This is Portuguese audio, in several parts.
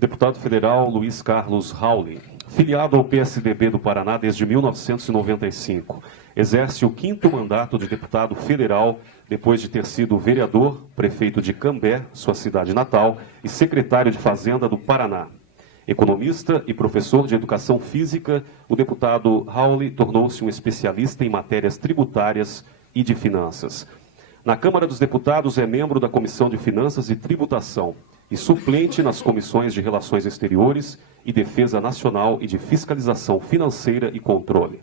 Deputado federal Luiz Carlos Rauli, filiado ao PSDB do Paraná desde 1995. Exerce o 5º mandato de deputado federal, depois de ter sido vereador, prefeito de Cambé, sua cidade natal, e secretário de Fazenda do Paraná. Economista e professor de educação física, o deputado Rauli tornou-se um especialista em matérias tributárias e de finanças. Na Câmara dos Deputados é membro da Comissão de Finanças e Tributação e suplente nas comissões de Relações Exteriores e Defesa Nacional e de Fiscalização Financeira e Controle.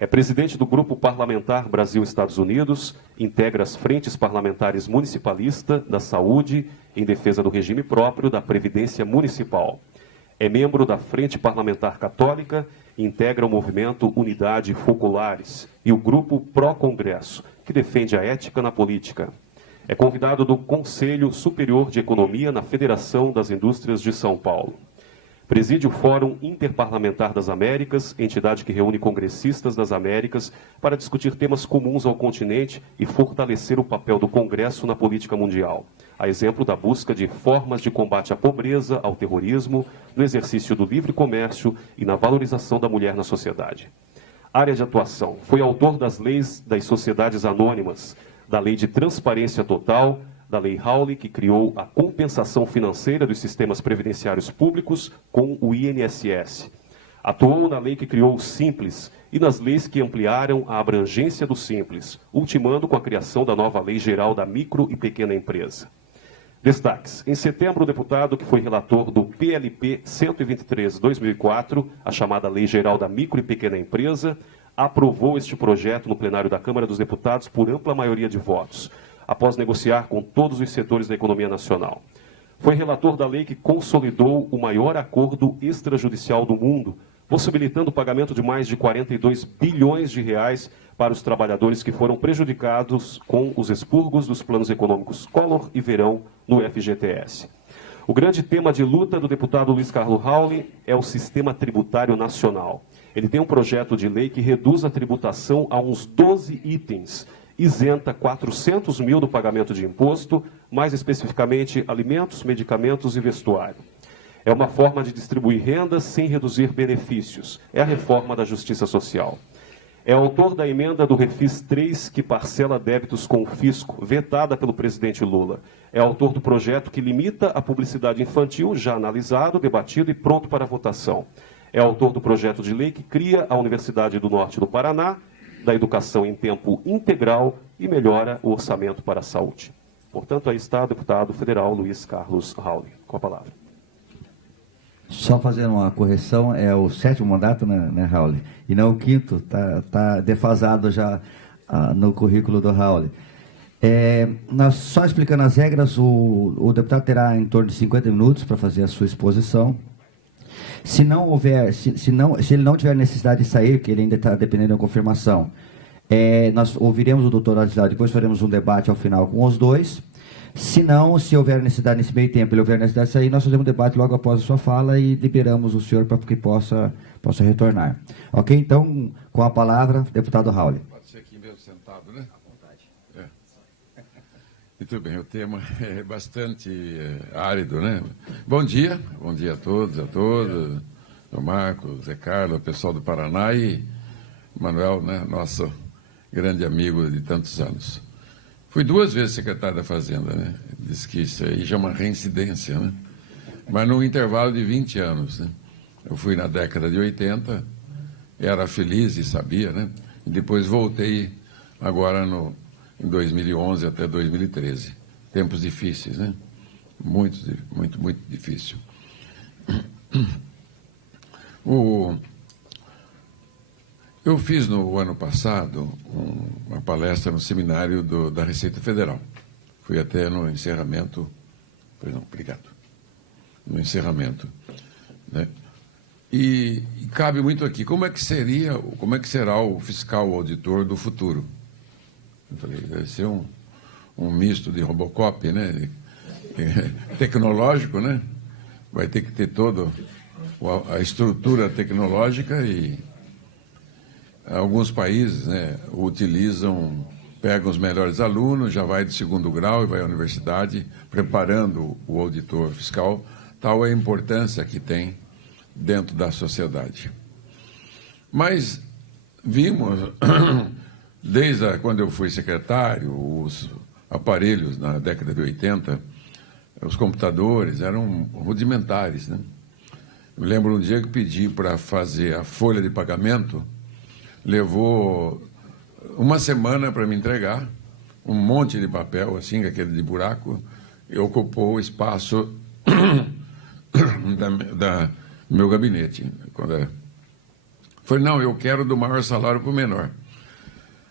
É presidente do Grupo Parlamentar Brasil-Estados Unidos, integra as frentes parlamentares municipalista, da saúde, em defesa do regime próprio da Previdência Municipal. É membro da Frente Parlamentar Católica, integra o movimento Unidade Focolares e o Grupo Pró-Congresso, que defende a ética na política. É convidado do Conselho Superior de Economia na Federação das Indústrias de São Paulo. Preside o Fórum Interparlamentar das Américas, entidade que reúne congressistas das Américas para discutir temas comuns ao continente e fortalecer o papel do Congresso na política mundial, a exemplo da busca de formas de combate à pobreza, ao terrorismo, no exercício do livre comércio e na valorização da mulher na sociedade. Área de atuação. Foi autor das leis das sociedades anônimas, da Lei de Transparência Total, da Lei Rauli, que criou a compensação financeira dos sistemas previdenciários públicos com o INSS. Atuou na lei que criou o Simples e nas leis que ampliaram a abrangência do Simples, ultimando com a criação da nova Lei Geral da Micro e Pequena Empresa. Destaques. Em setembro, o deputado que foi relator do PLP 123/2004, a chamada Lei Geral da Micro e Pequena Empresa, aprovou este projeto no plenário da Câmara dos Deputados por ampla maioria de votos, após negociar com todos os setores da economia nacional. Foi relator da lei que consolidou o maior acordo extrajudicial do mundo, possibilitando o pagamento de mais de 42 bilhões de reais para os trabalhadores que foram prejudicados com os expurgos dos planos econômicos Collor e Verão no FGTS. O grande tema de luta do deputado Luiz Carlos Rauli é o sistema tributário nacional. Ele tem um projeto de lei que reduz a tributação a uns 12 itens, isenta 400 mil do pagamento de imposto, mais especificamente alimentos, medicamentos e vestuário. É uma forma de distribuir rendas sem reduzir benefícios. É a reforma da Justiça Social. É autor da emenda do Refis 3, que parcela débitos com o fisco, vetada pelo presidente Lula. É autor do projeto que limita a publicidade infantil, já analisado, debatido e pronto para votação. É autor do projeto de lei que cria a Universidade do Norte do Paraná, da educação em tempo integral e melhora o orçamento para a saúde. Portanto, aí está o deputado federal Luiz Carlos Rauli. Com a palavra. Só fazendo uma correção, é o 7º mandato, né, Rauli? E não o 5º, tá defasado já no currículo do Rauli. Só explicando as regras, o deputado terá em torno de 50 minutos para fazer a sua exposição. Se ele não tiver necessidade de sair, que ele ainda está dependendo da confirmação, nós ouviremos o doutor Ladislau, depois faremos um debate ao final com os dois. Se não, se houver necessidade nesse meio tempo, ele houver necessidade de sair, nós fazemos um debate logo após a sua fala e liberamos o senhor para que possa retornar. Ok? Então, com a palavra, deputado Rauli. Pode ser aqui mesmo sentado, né? À vontade. Muito bem, o tema é bastante árido, né? Bom dia a todos, a todas, o Marcos, Zé Carlos, o pessoal do Paraná e Manuel, né, nosso grande amigo de tantos anos. Fui 2 vezes secretário da Fazenda, né? Diz que isso aí já é uma reincidência, né? Mas num intervalo de 20 anos, né? Eu fui na década de 80, era feliz e sabia, né? E depois voltei agora em 2011 até 2013. Tempos difíceis, né? Muito difícil. Eu fiz no ano passado uma palestra no seminário da Receita Federal. Fui até no encerramento. Pois não, obrigado. No encerramento, né? E cabe muito aqui. Como é que será o fiscal auditor do futuro? Eu falei, deve ser um misto de Robocop, né? Tecnológico, né? Vai ter que ter toda a estrutura tecnológica e alguns países, né, pegam os melhores alunos, já vai de 2º grau e vai à universidade, preparando o auditor fiscal tal é a importância que tem dentro da sociedade. Mas vimos, desde quando eu fui secretário, os aparelhos na década de 80, os computadores eram rudimentares, né? Me lembro um dia que pedi para fazer a folha de pagamento, levou uma semana para me entregar, um monte de papel, assim, aquele de buraco, e ocupou o espaço da meu gabinete. Falei, não, eu quero do maior salário para o menor.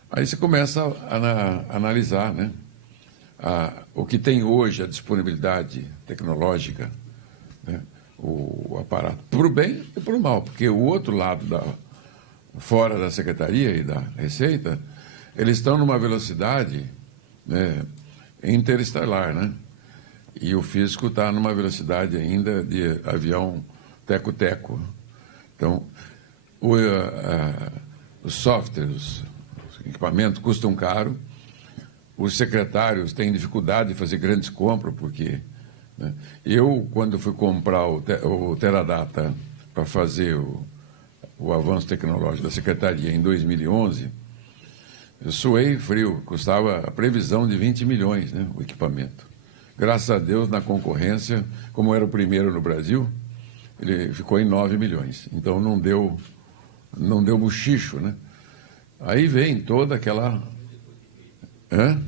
Aí você começa a analisar, né? O que tem hoje, a disponibilidade tecnológica, né? O aparato, para o bem e para o mal, porque o outro lado, fora da Secretaria e da Receita, eles estão numa velocidade, né, interestelar, né? E o fisco está numa velocidade ainda de avião teco-teco. Então, os softwares, os equipamentos custam caro, os secretários têm dificuldade de fazer grandes compras, porque... né, eu, quando fui comprar o Teradata para fazer o avanço tecnológico da Secretaria em 2011, eu suei frio, custava a previsão de 20 milhões, né, o equipamento. Graças a Deus, na concorrência, como era o primeiro no Brasil, ele ficou em 9 milhões. Então, não deu bochicho, né? Aí vem toda aquela... Hã?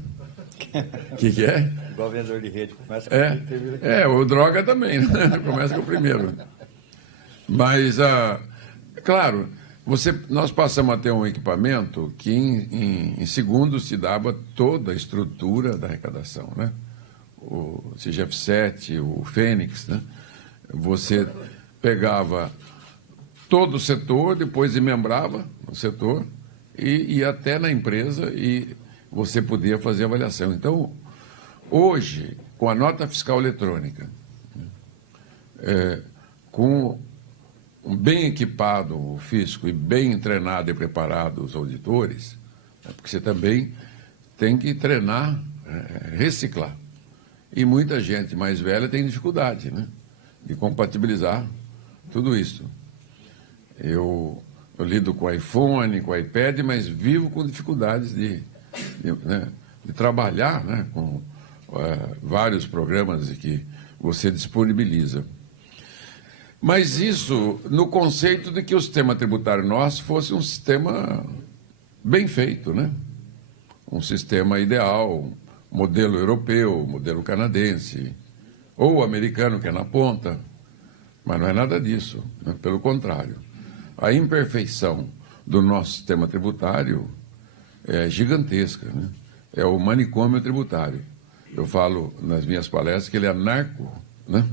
Que é? Igual vendedor de rede, começa com o primeiro. O droga também, né? Começa com o primeiro. Mas, claro, nós passamos a ter um equipamento que em segundos se dava toda a estrutura da arrecadação, né? O CGF7, o Fênix, né? Você pegava todo o setor, depois desmembrava o setor e ia até na empresa e você podia fazer avaliação. Então, hoje, com a nota fiscal eletrônica, com bem equipado o fisco e bem treinado e preparado os auditores, porque você também tem que treinar, reciclar. E muita gente mais velha tem dificuldade, né, de compatibilizar tudo isso. Eu lido com iPhone, com iPad, mas vivo com dificuldades de trabalhar, né, com vários programas que você disponibiliza. Mas isso no conceito de que o sistema tributário nosso fosse um sistema bem feito, né? Um sistema ideal, modelo europeu, modelo canadense, ou americano, que é na ponta. Mas não é nada disso, né? Pelo contrário. A imperfeição do nosso sistema tributário é gigantesca, né? É o manicômio tributário. Eu falo nas minhas palestras que ele é narco, né?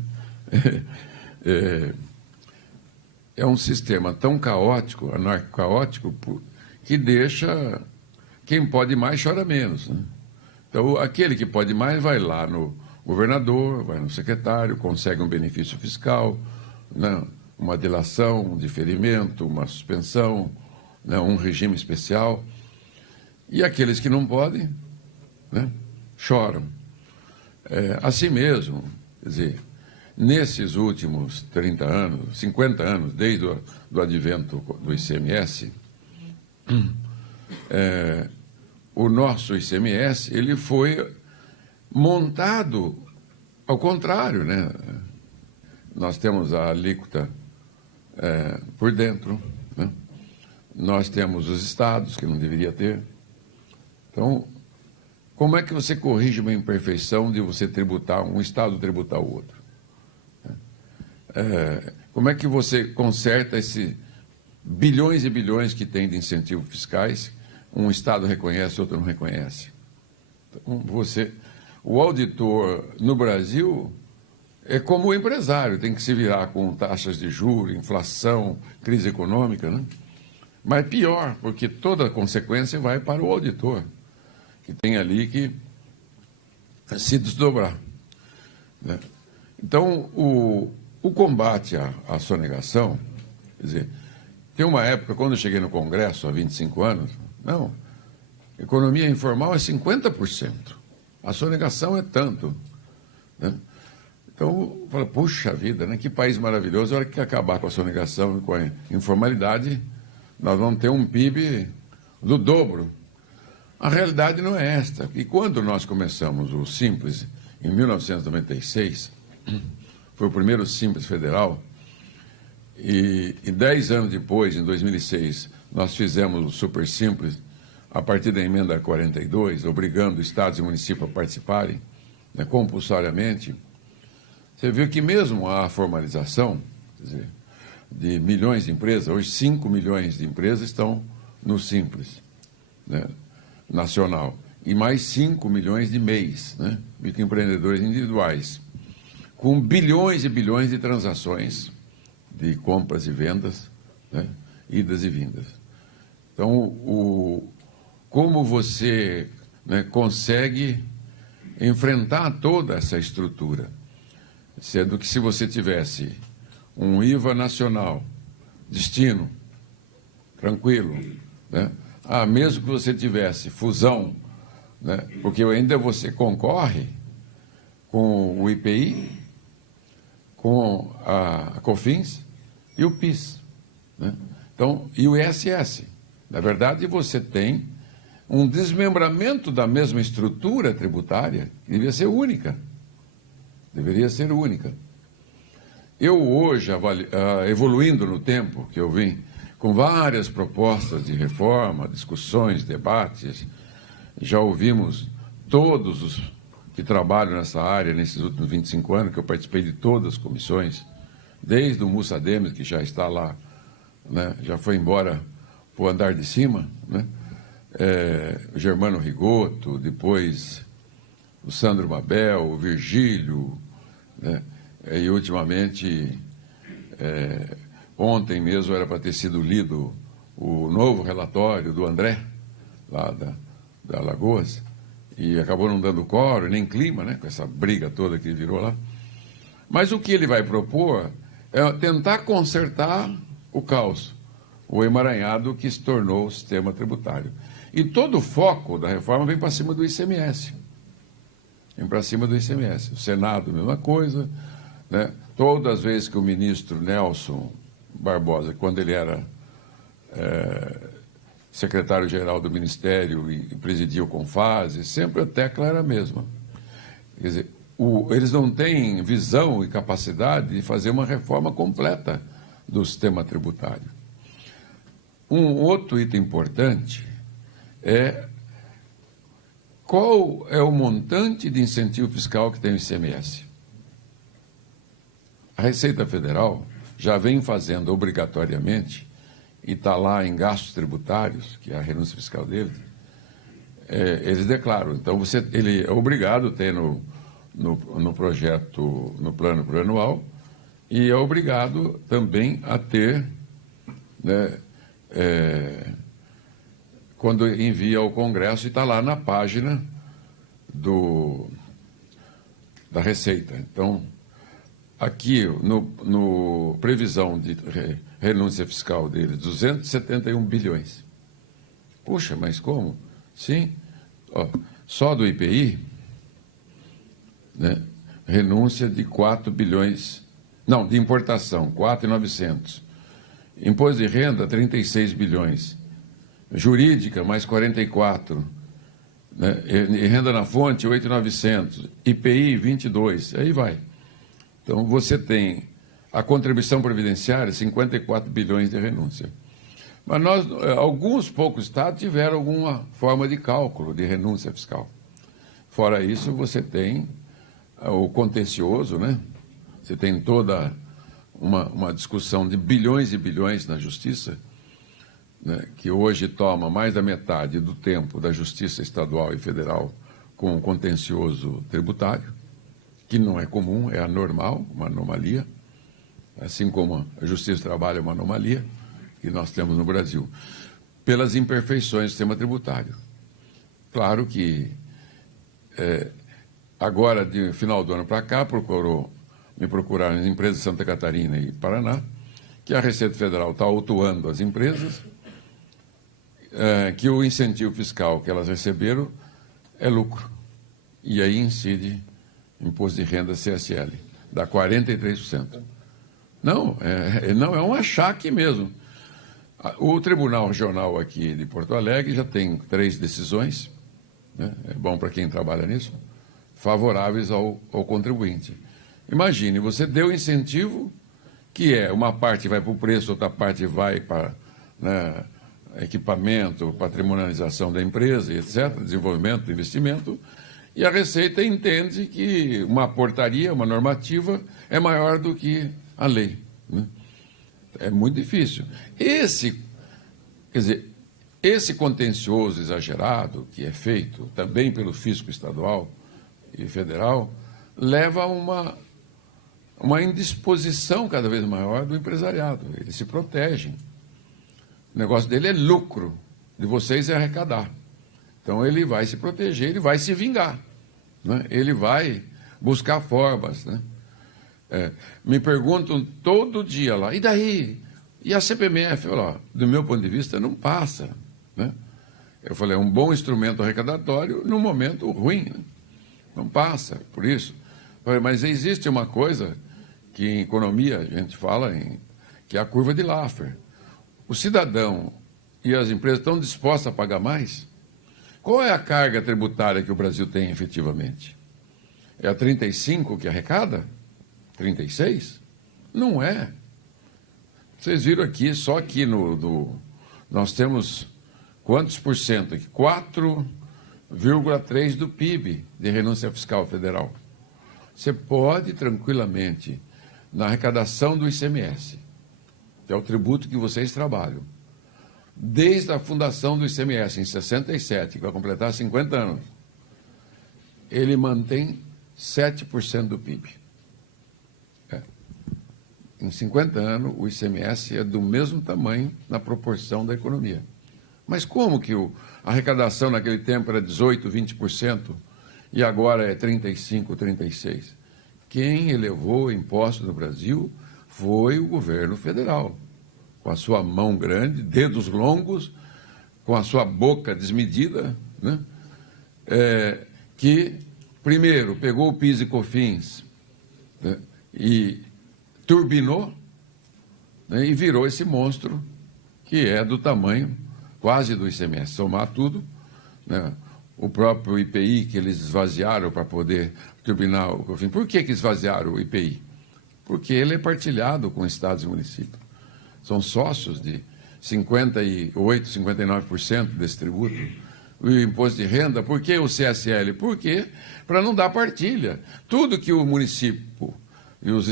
É um sistema tão caótico, anarco-caótico, que deixa quem pode mais chora menos, né? Então, aquele que pode mais vai lá no governador, vai no secretário, consegue um benefício fiscal, né? Uma delação, um diferimento, uma suspensão, né? Um regime especial. E aqueles que não podem, né? Choram. Assim mesmo, quer dizer, nesses últimos 30 anos, 50 anos, desde o advento do ICMS, o nosso ICMS ele foi montado ao contrário, né? Nós temos a alíquota por dentro, né? Nós temos os estados, que não deveria ter. Então, como é que você corrige uma imperfeição de você tributar, um estado tributar o outro? Como é que você conserta esses bilhões e bilhões que tem de incentivos fiscais, um estado reconhece, outro não reconhece? Então, o auditor no Brasil é como o empresário, tem que se virar com taxas de juros, inflação, crise econômica, né? Mas pior, porque toda a consequência vai para o auditor, que tem ali que se desdobrar, né? Então, o combate à sonegação, quer dizer, tem uma época, quando eu cheguei no Congresso, há 25 anos, não, economia informal é 50%, a sonegação é tanto, né? Então, eu falo, puxa vida, né? Que país maravilhoso. A hora que acabar com a sonegação e com a informalidade, nós vamos ter um PIB do dobro. A realidade não é esta. E quando nós começamos o Simples, em 1996, foi o primeiro Simples federal, e 10 anos depois, em 2006, nós fizemos o Super Simples, a partir da emenda 42, obrigando estados e municípios a participarem, né, compulsoriamente. Você viu que mesmo a formalização, quer dizer, de milhões de empresas, hoje 5 milhões de empresas estão no Simples, né, nacional, e mais 5 milhões de MEIs, né, microempreendedores individuais, com bilhões e bilhões de transações de compras e vendas, né, idas e vindas. Então, como você, né, consegue enfrentar toda essa estrutura? Sendo que se você tivesse um IVA nacional, destino, tranquilo, né? Mesmo que você tivesse fusão, né? Porque ainda você concorre com o IPI, com a COFINS e o PIS, né? Então, e o ISS. Na verdade, você tem um desmembramento da mesma estrutura tributária que devia ser única. Deveria ser única. Eu hoje, evoluindo no tempo que eu vim, com várias propostas de reforma, discussões, debates, já ouvimos todos os que trabalham nessa área nesses últimos 25 anos, que eu participei de todas as comissões, desde o Mussa Demes, que já está lá, né, já foi embora para o andar de cima, né, o Germano Rigoto, depois o Sandro Mabel, o Virgílio, né, e ultimamente, ontem mesmo era para ter sido lido o novo relatório do André, lá da Alagoas, e acabou não dando quórum, nem clima, né, com essa briga toda que virou lá. Mas o que ele vai propor é tentar consertar o caos, o emaranhado que se tornou o sistema tributário. E todo o foco da reforma vem para cima do ICMS. Vem para cima do ICMS. O Senado, mesma coisa, né? Todas as vezes que o ministro Nelson Barbosa, quando ele era secretário-geral do Ministério e presidia o CONFASE, sempre a tecla era a mesma. Quer dizer, eles não têm visão e capacidade de fazer uma reforma completa do sistema tributário. Um outro item importante é qual é o montante de incentivo fiscal que tem o ICMS. A Receita Federal já vem fazendo obrigatoriamente, e está lá em gastos tributários, que é a renúncia fiscal dele, eles declaram. Então, ele é obrigado a ter no projeto, no plano plurianual, e é obrigado também a ter, né, quando envia ao Congresso, e está lá na página da Receita. Então, aqui, no previsão de renúncia fiscal dele, 271 bilhões. Puxa, mas como? Sim, só do IPI, né, renúncia de 4 bilhões, não, de importação, 4.900. Imposto de renda, 36 bilhões. Jurídica, mais 44. Né, e renda na fonte, 8.900. IPI, 22. Aí vai. Então, você tem a contribuição previdenciária, 54 bilhões de renúncia. Mas alguns poucos estados tiveram alguma forma de cálculo de renúncia fiscal. Fora isso, você tem o contencioso, né? Você tem toda uma discussão de bilhões e bilhões na justiça, né, que hoje toma mais da metade do tempo da justiça estadual e federal com o contencioso tributário, que não é comum, é anormal, uma anomalia, assim como a Justiça do Trabalho é uma anomalia que nós temos no Brasil, pelas imperfeições do sistema tributário. Claro que agora, de final do ano para cá, me procuraram as empresas de Santa Catarina e Paraná, que a Receita Federal está autuando as empresas, que o incentivo fiscal que elas receberam é lucro, e aí incide Imposto de Renda CSL. dá 43%. Não, não é um achaque mesmo. O Tribunal Regional aqui de Porto Alegre já tem 3 decisões, né? É bom para quem trabalha nisso, favoráveis ao contribuinte. Imagine, você deu incentivo, que uma parte vai para o preço, outra parte vai para, né, equipamento, patrimonialização da empresa, etc., desenvolvimento, investimento, e a Receita entende que uma portaria, uma normativa, é maior do que a lei, né? É muito difícil. Esse contencioso exagerado que é feito também pelo fisco estadual e federal leva a uma indisposição cada vez maior do empresariado. Eles se protegem. O negócio dele é lucro, de vocês é arrecadar. Então ele vai se proteger, ele vai se vingar, né? Ele vai buscar formas, né? Me perguntam todo dia lá, e daí? E a CPMF? Ó, do meu ponto de vista, não passa, né? Eu falei, é um bom instrumento arrecadatório num momento ruim, né? Não passa, por isso. Eu falei, mas existe uma coisa que em economia a gente fala, que é a curva de Laffer. O cidadão e as empresas estão dispostas a pagar mais? Qual é a carga tributária que o Brasil tem efetivamente? É a 35 que arrecada? 36? Não é. Vocês viram aqui, só aqui nós temos quantos por cento aqui? 4,3% do PIB de renúncia fiscal federal. Você pode tranquilamente, na arrecadação do ICMS, que é o tributo que vocês trabalham, desde a fundação do ICMS, em 67, que vai completar 50 anos, ele mantém 7% do PIB. Em 50 anos, o ICMS é do mesmo tamanho na proporção da economia. Mas como que a arrecadação naquele tempo era 18%, 20% e agora é 35%, 36%? Quem elevou o imposto no Brasil foi o governo federal, com a sua mão grande, dedos longos, com a sua boca desmedida, né? Que, primeiro, pegou o PIS e COFINS, né, e turbinou, né, e virou esse monstro que é do tamanho quase do ICMS. Somar tudo, né, o próprio IPI que eles esvaziaram para poder turbinar o COFINS. Por que esvaziaram o IPI? Porque ele é partilhado com estados e municípios. São sócios de 58%, 59% desse tributo. O imposto de renda, por que o CSL? Porque para não dar partilha. Tudo que o município e os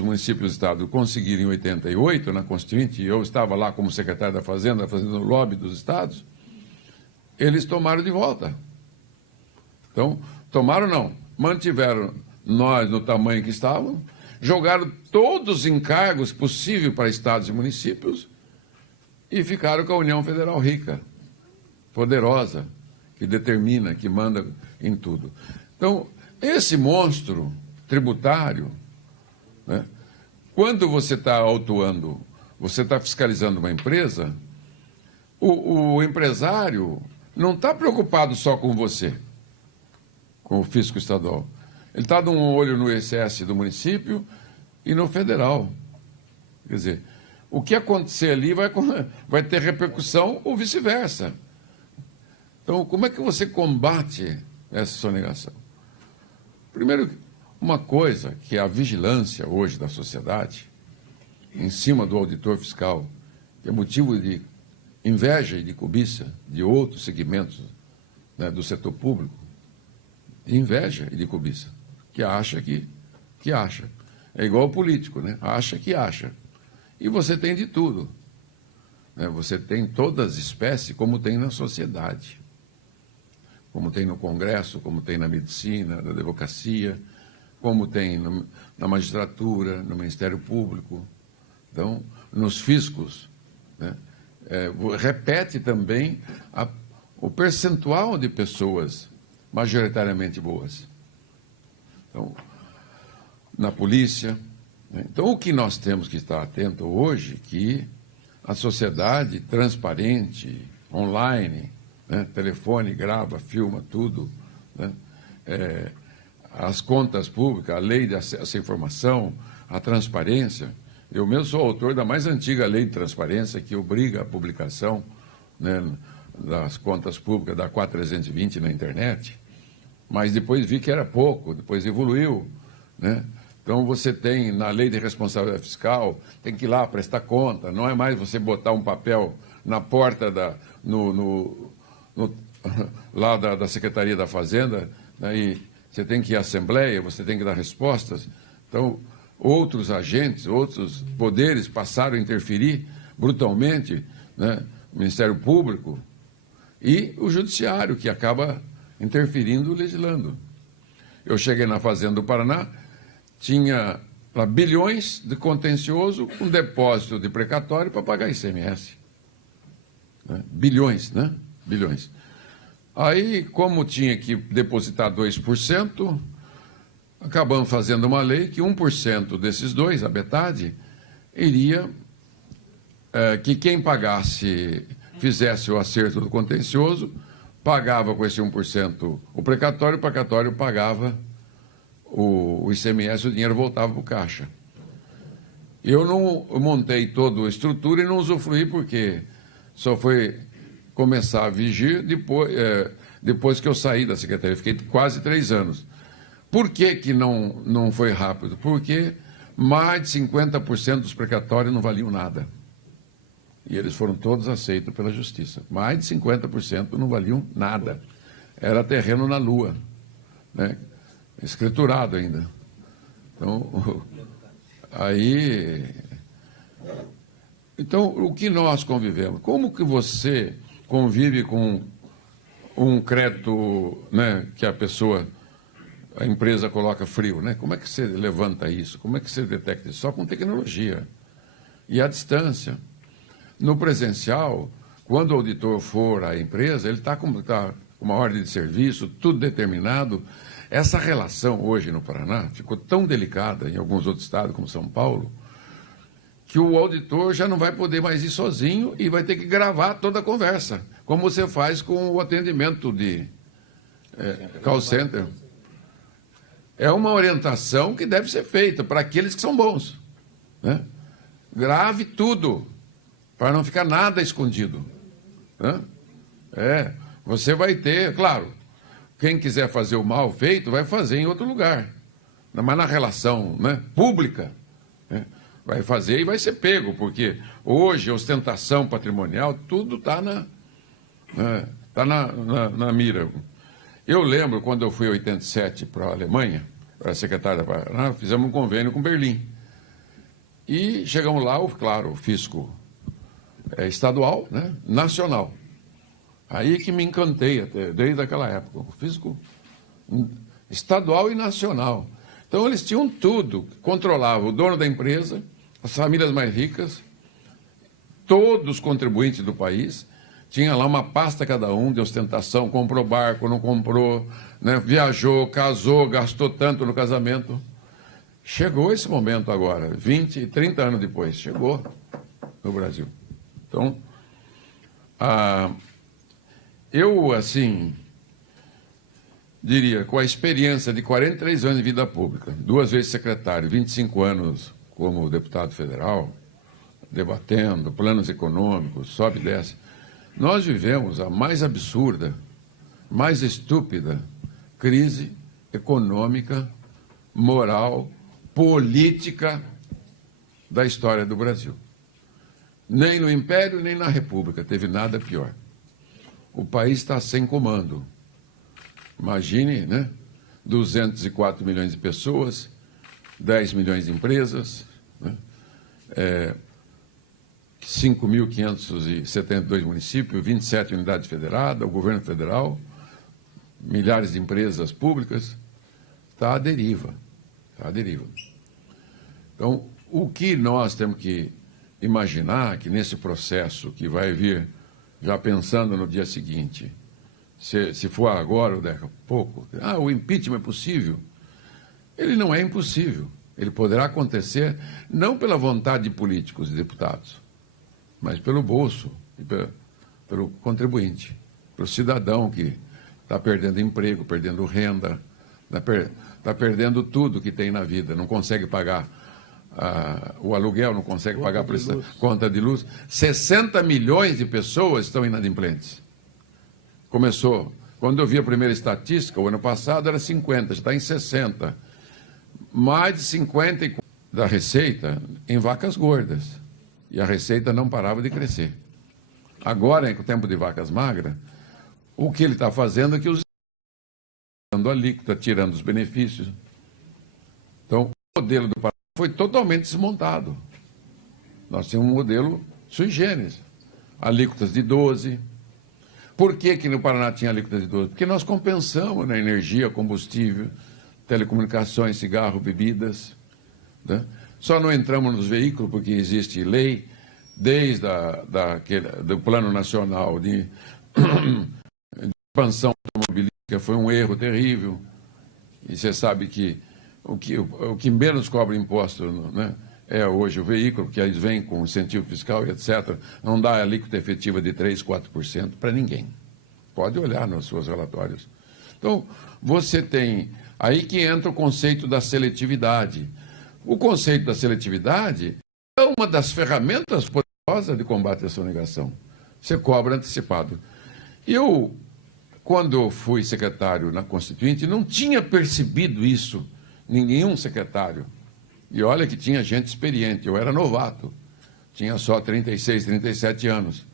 municípios e os estados conseguiram em 88, na Constituinte, e eu estava lá como secretário da Fazenda, fazendo o lobby dos estados, eles tomaram de volta. Então, tomaram não, mantiveram nós no tamanho que estavam, jogaram todos os encargos possíveis para estados e municípios e ficaram com a União Federal rica, poderosa, que determina, que manda em tudo. Então, esse monstro tributário, né, quando você está autuando, você está fiscalizando uma empresa, o empresário não está preocupado só com você, com o fisco estadual. Ele está dando um olho no ICS do município e no federal. Quer dizer, o que acontecer ali vai ter repercussão ou vice-versa. Então, como é que você combate essa sonegação? Primeiro, uma coisa que é a vigilância hoje da sociedade, em cima do auditor fiscal, que é motivo de inveja e de cobiça de outros segmentos, né, do setor público, inveja e de cobiça, que acha que acha. É igual o político, né? Acha que acha. E você tem de tudo, né? Você tem todas as espécies, como tem na sociedade, como tem no Congresso, como tem na medicina, na advocacia, como tem na magistratura, no Ministério Público, então, nos fiscos, né? Repete também o percentual de pessoas majoritariamente boas. Então, na polícia, né? Então, o que nós temos que estar atento hoje é que a sociedade transparente, online, né? Telefone, grava, filma, tudo, né? as contas públicas, a lei de acesso à informação, a transparência. Eu mesmo sou autor da mais antiga lei de transparência, que obriga a publicação, né, das contas públicas da 4320 na internet, mas depois vi que era pouco, depois evoluiu, né? Então você tem na lei de responsabilidade fiscal, tem que ir lá prestar conta, não é mais você botar um papel na porta lá da Secretaria da Fazenda, né, você tem que ir à Assembleia, você tem que dar respostas. Então, outros agentes, outros poderes passaram a interferir brutalmente, né, o Ministério Público e o Judiciário, que acaba interferindo e legislando. Eu cheguei na Fazenda do Paraná, tinha lá bilhões de contencioso, um depósito de precatório para pagar ICMS. Né? Bilhões, né? Bilhões. Aí, como tinha que depositar 2%, acabamos fazendo uma lei que 1% desses dois, a metade, iria que quem pagasse, fizesse o acerto do contencioso, pagava com esse 1% o precatório pagava o ICMS, o dinheiro voltava para o caixa. Eu não montei toda a estrutura e não usufruí porque só foi começar a vigir depois que eu saí da Secretaria. Fiquei quase 3 anos. Por que não foi rápido? Porque mais de 50% dos precatórios não valiam nada. E eles foram todos aceitos pela Justiça. Mais de 50% não valiam nada. Era terreno na lua, né? Escriturado ainda. Então, então, o que nós convivemos? Como que você convive com um crédito, né, que a empresa coloca frio, né? Como é que você levanta isso? Como é que você detecta isso? Só com tecnologia e à distância. No presencial, quando o auditor for à empresa, ele está com uma ordem de serviço, tudo determinado. Essa relação hoje no Paraná ficou tão delicada em alguns outros estados, como São Paulo, que o auditor já não vai poder mais ir sozinho e vai ter que gravar toda a conversa, como você faz com o atendimento de call center. É uma orientação que deve ser feita para aqueles que são bons, né? Grave tudo, para não ficar nada escondido, né? Você vai ter, claro, quem quiser fazer o mal feito vai fazer em outro lugar, mas na relação, né, pública, né, vai fazer e vai ser pego, porque hoje a ostentação patrimonial, tudo está na mira. Eu lembro, quando eu fui em 87 para a Alemanha, para secretário da Paraná, fizemos um convênio com Berlim. E chegamos lá, claro, o fisco estadual, né, nacional. Aí que me encantei, até, desde aquela época, o fisco estadual e nacional. Então, eles tinham tudo, controlavam o dono da empresa, as famílias mais ricas, todos os contribuintes do país, tinha lá uma pasta cada um de ostentação, comprou barco, não comprou, né, viajou, casou, gastou tanto no casamento. Chegou esse momento agora, 20, 30 anos depois, chegou no Brasil. Então, eu, assim, diria, com a experiência de 43 anos de vida pública, 2 vezes secretário, 25 anos como deputado federal, debatendo planos econômicos, sobe e desce, nós vivemos a mais absurda, mais estúpida crise econômica, moral, política da história do Brasil. Nem no Império, nem na República teve nada pior. O país está sem comando. Imagine, né? 204 milhões de pessoas, 10 milhões de empresas, né? 5.572 municípios, 27 unidades federadas, o governo federal, milhares de empresas públicas. Está à deriva. Está à deriva. Então, o que nós temos que imaginar que nesse processo que vai vir, já pensando no dia seguinte, se for agora ou daqui a pouco, o impeachment é possível. Ele não é impossível. Ele poderá acontecer não pela vontade de políticos e deputados, mas pelo bolso, e pelo contribuinte, pelo cidadão que está perdendo emprego, perdendo renda, Está perdendo tudo que tem na vida, não consegue pagar o aluguel, não consegue pagar a conta de luz. 60 milhões de pessoas estão inadimplentes. Começou, quando eu vi a primeira estatística, o ano passado era 50, está em 60. Mais de 50 da receita em vacas gordas. E a receita não parava de crescer. Agora, em tempo de vacas magras, o que ele está fazendo é que os dando alíquota, tirando os benefícios. Então, o modelo do Paraná foi totalmente desmontado. Nós tínhamos um modelo sui generis, alíquotas de 12%. Por que no Paraná tinha alíquotas de 12%? Porque nós compensamos na energia, combustível, telecomunicações, cigarro, bebidas. Né? Só não entramos nos veículos porque existe lei, desde do Plano Nacional de expansão automobilística, foi um erro terrível. E você sabe que o que menos cobra imposto, né, é hoje o veículo, que eles vêm com incentivo fiscal e etc. Não dá alíquota efetiva de 3%, 4% para ninguém. Pode olhar nos seus relatórios. Então, você tem aí que entra o conceito da seletividade. O conceito da seletividade é uma das ferramentas poderosas de combate à sonegação. Você cobra antecipado. Eu, quando eu fui secretário na Constituinte, não tinha percebido isso, nenhum secretário. E olha que tinha gente experiente, eu era novato, tinha só 36, 37 anos.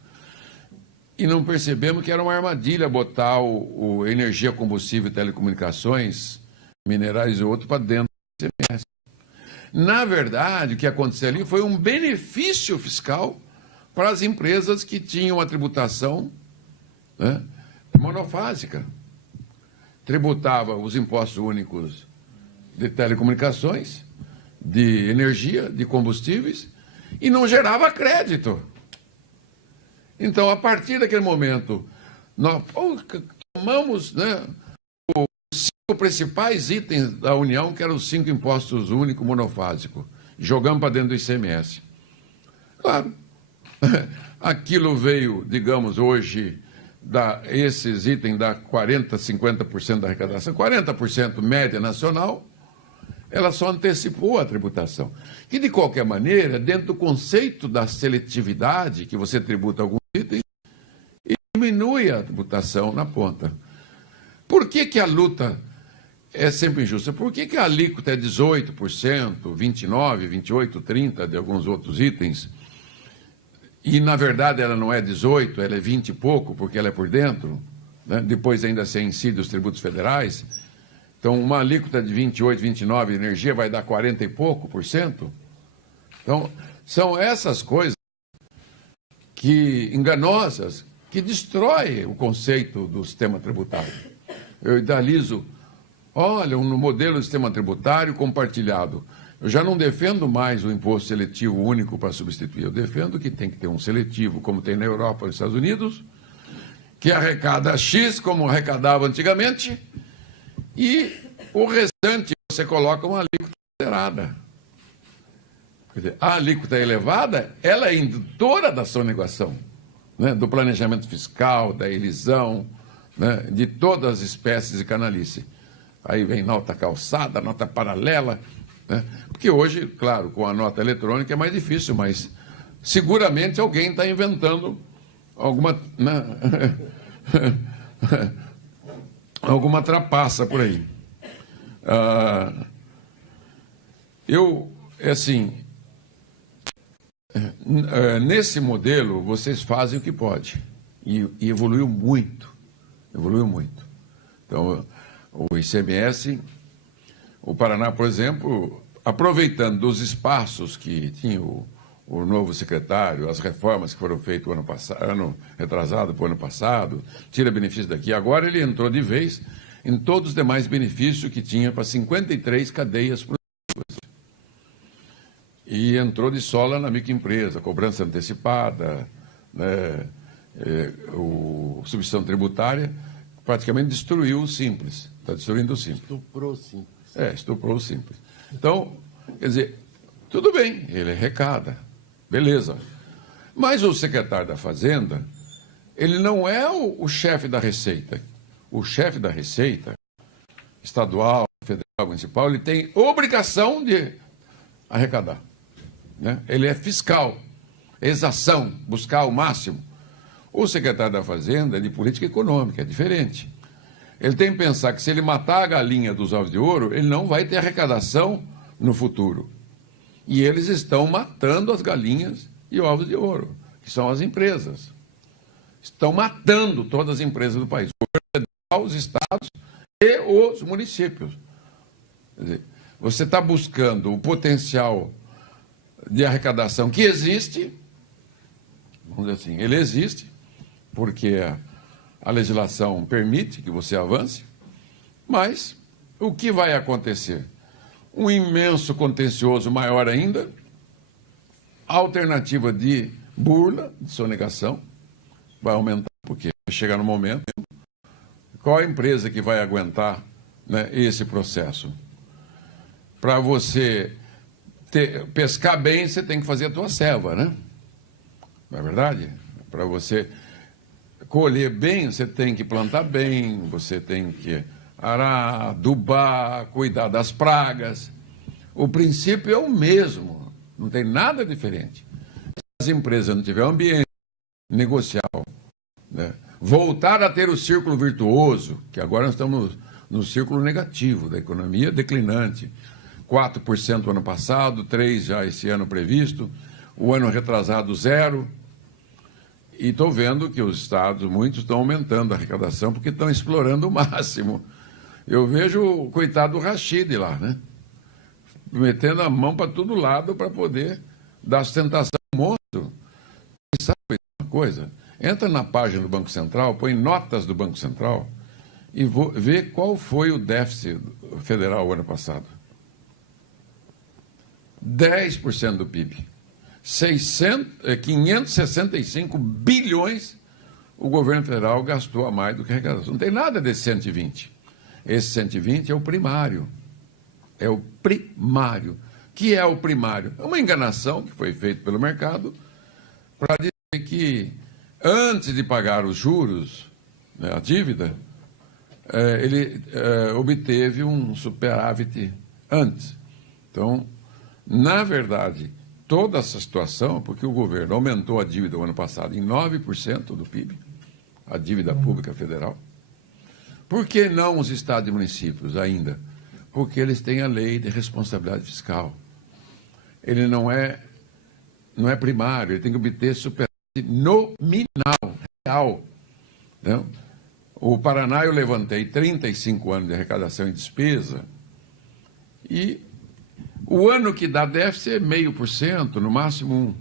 E não percebemos que era uma armadilha botar o energia, combustível, telecomunicações, minerais e outro para dentro do ICMS. Na verdade, o que aconteceu ali foi um benefício fiscal para as empresas que tinham a tributação, né, monofásica. Tributava os impostos únicos de telecomunicações, de energia, de combustíveis, e não gerava crédito. Então, a partir daquele momento, nós tomamos, né, os 5 principais itens da União, que eram os 5 impostos únicos monofásicos, jogamos para dentro do ICMS. Claro, aquilo veio, digamos, hoje, esses itens dá 40%, 50% da arrecadação, 40% média nacional, ela só antecipou a tributação. Que, de qualquer maneira, dentro do conceito da seletividade, que você tributa alguns itens, diminui a tributação na ponta. Por que a luta é sempre injusta? Por que a alíquota é 18%, 29%, 28%, 30% de alguns outros itens? E, na verdade, ela não é 18%, ela é 20 e pouco, porque ela é por dentro, né? Depois ainda se incide os tributos federais. Então, uma alíquota de 28, 29 de energia vai dar 40 e pouco por cento. Então, são essas coisas enganosas que destroem o conceito do sistema tributário. Eu idealizo, olha, um modelo de sistema tributário compartilhado. Eu já não defendo mais o imposto seletivo único para substituir. Eu defendo que tem que ter um seletivo, como tem na Europa e nos Estados Unidos, que arrecada X, como arrecadava antigamente, e o restante você coloca uma alíquota moderada. Quer dizer, a alíquota elevada, ela é indutora da sonegação, né, do planejamento fiscal, da elisão, né, de todas as espécies de canalice. Aí vem nota calçada, nota paralela, né, porque hoje, claro, com a nota eletrônica é mais difícil, mas seguramente alguém está inventando alguma, né, alguma trapaça por aí. Nesse modelo, vocês fazem o que pode. E evoluiu muito. Evoluiu muito. Então, o ICMS, o Paraná, por exemplo, aproveitando dos espaços que tinha o novo secretário, as reformas que foram feitas ano retrasado para o ano passado, tira benefício daqui. Agora ele entrou de vez em todos os demais benefícios que tinha para 53 cadeias produtivas. E entrou de sola na microempresa, cobrança antecipada, né, substituição tributária, praticamente destruiu o Simples. Está destruindo o Simples. Estuprou o Simples. Estuprou o Simples. Então, quer dizer, tudo bem, ele arrecada, beleza. Mas o secretário da Fazenda, ele não é o chefe da Receita. O chefe da Receita, estadual, federal, municipal, ele tem obrigação de arrecadar, né? Ele é fiscal, exação, buscar o máximo. O secretário da Fazenda é de política econômica, é diferente. Ele tem que pensar que se ele matar a galinha dos ovos de ouro, ele não vai ter arrecadação no futuro. E eles estão matando as galinhas e ovos de ouro, que são as empresas. Estão matando todas as empresas do país, o governo federal, os estados e os municípios. Quer dizer, você está buscando o potencial de arrecadação que existe, vamos dizer assim, ele existe, porque a legislação permite que você avance, mas o que vai acontecer? Um imenso contencioso maior ainda, alternativa de burla, de sonegação, vai aumentar, porque vai chegar no momento, qual a empresa que vai aguentar, né, esse processo? Para você pescar bem, você tem que fazer a tua selva, né? Não é verdade? Para você colher bem, você tem que plantar bem, você tem que arar, adubar, cuidar das pragas. O princípio é o mesmo, não tem nada diferente. Se as empresas não tiverem ambiente negocial, né, voltar a ter o círculo virtuoso, que agora nós estamos no círculo negativo da economia declinante, 4% ano passado, 3% já esse ano previsto, o ano retrasado 0%, e estou vendo que os estados, muitos estão aumentando a arrecadação porque estão explorando o máximo. Eu vejo o coitado do Rachid lá, né? Metendo a mão para todo lado para poder dar sustentação ao monstro. E sabe uma coisa? Entra na página do Banco Central, põe notas do Banco Central e vê qual foi o déficit federal ano passado. 10% do PIB. 565 bilhões o governo federal gastou a mais do que arrecadação. Não tem nada desse 120. Esse 120 é o primário. É o primário. Que é o primário? É uma enganação que foi feita pelo mercado para dizer que antes de pagar os juros, né, a dívida, ele obteve um superávit antes. Então, na verdade, toda essa situação, porque o governo aumentou a dívida o ano passado em 9% do PIB, a dívida pública federal. Por que não os estados e municípios ainda? Porque eles têm a lei de responsabilidade fiscal. Ele não é primário, ele tem que obter superávit nominal, real. Né? O Paraná eu levantei 35 anos de arrecadação e despesa e o ano que dá déficit é 0,5%, no máximo 1%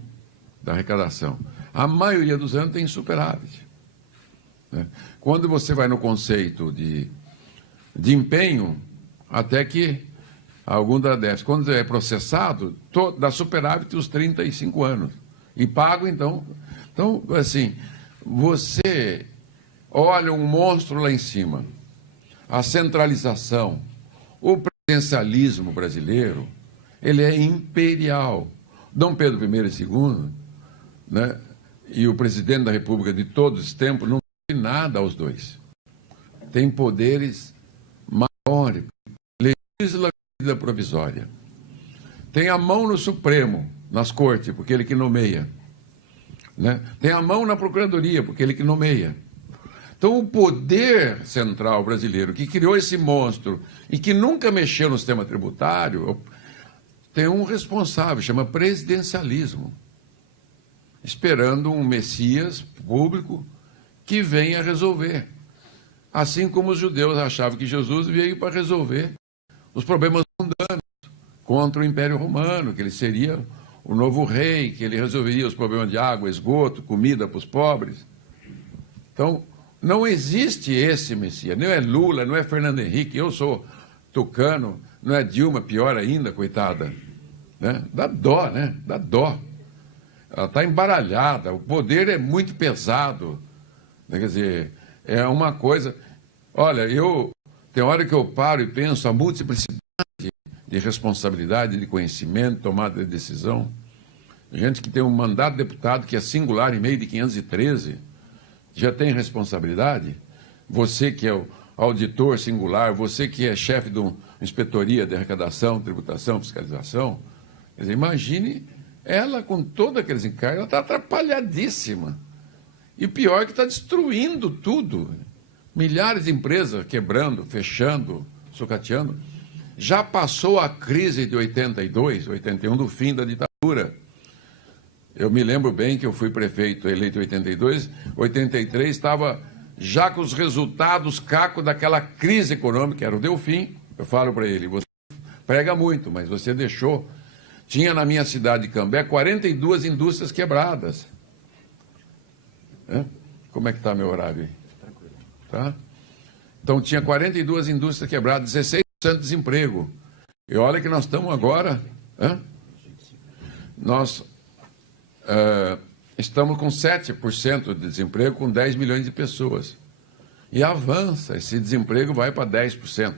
da arrecadação. A maioria dos anos tem superávit. Né? Quando você vai no conceito de empenho, até que algum dá déficit. Quando é processado, dá superávit os 35 anos. E pago, então... Então, assim, você olha um monstro lá em cima. A centralização, o presidencialismo brasileiro, ele é imperial. Dom Pedro I e II, né, e o presidente da República de todos os tempos, não tem nada aos dois. Tem poderes maiores, legisla medida provisória. Tem a mão no Supremo, nas cortes, porque ele que nomeia. Né? Tem a mão na Procuradoria, porque ele que nomeia. Então, o poder central brasileiro, que criou esse monstro e que nunca mexeu no sistema tributário, tem um responsável, chama presidencialismo, esperando um Messias público que venha resolver. Assim como os judeus achavam que Jesus veio para resolver os problemas mundanos contra o Império Romano, que ele seria o novo rei, que ele resolveria os problemas de água, esgoto, comida para os pobres. Então, não existe esse Messias, não é Lula, não é Fernando Henrique, eu sou tucano, não é Dilma, pior ainda, coitada. Né? Dá dó, né? Dá dó. Ela está embaralhada, o poder é muito pesado. Quer dizer, é uma coisa... Olha, tem hora que eu paro e penso a multiplicidade de responsabilidade, de conhecimento, tomada de decisão. Gente que tem um mandato de deputado que é singular em meio de 513, já tem responsabilidade. Você que é o auditor singular, você que é chefe inspetoria de arrecadação, tributação, fiscalização. Quer dizer, imagine ela com todos aqueles encargos, ela está atrapalhadíssima. E o pior é que está destruindo tudo. Milhares de empresas quebrando, fechando, sucateando. Já passou a crise de 82, 81, do fim da ditadura. Eu me lembro bem que eu fui prefeito eleito em 82, 83 estava já com os resultados cacos daquela crise econômica, era o Delfim. Eu falo para ele, você prega muito, mas você deixou. Tinha na minha cidade de Cambé 42 indústrias quebradas. Como é que está meu horário aí? Tá? Então tinha 42 indústrias quebradas, 16% de desemprego. E olha que nós estamos agora, nós estamos com 7% de desemprego, com 10 milhões de pessoas. E avança, esse desemprego vai para 10%.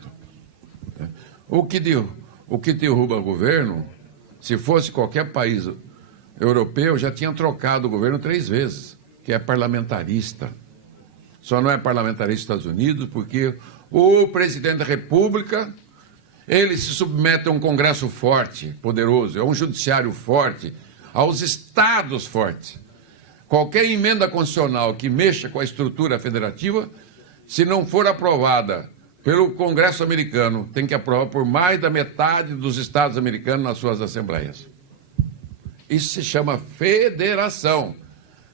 O que derruba o governo, se fosse qualquer país europeu, já tinha trocado o governo 3 vezes, que é parlamentarista. Só não é parlamentarista nos Estados Unidos porque o presidente da República, ele se submete a um Congresso forte, poderoso, a um judiciário forte, aos estados fortes. Qualquer emenda constitucional que mexa com a estrutura federativa, se não for aprovada pelo Congresso americano, tem que aprovar por mais da metade dos estados americanos nas suas assembleias. Isso se chama federação.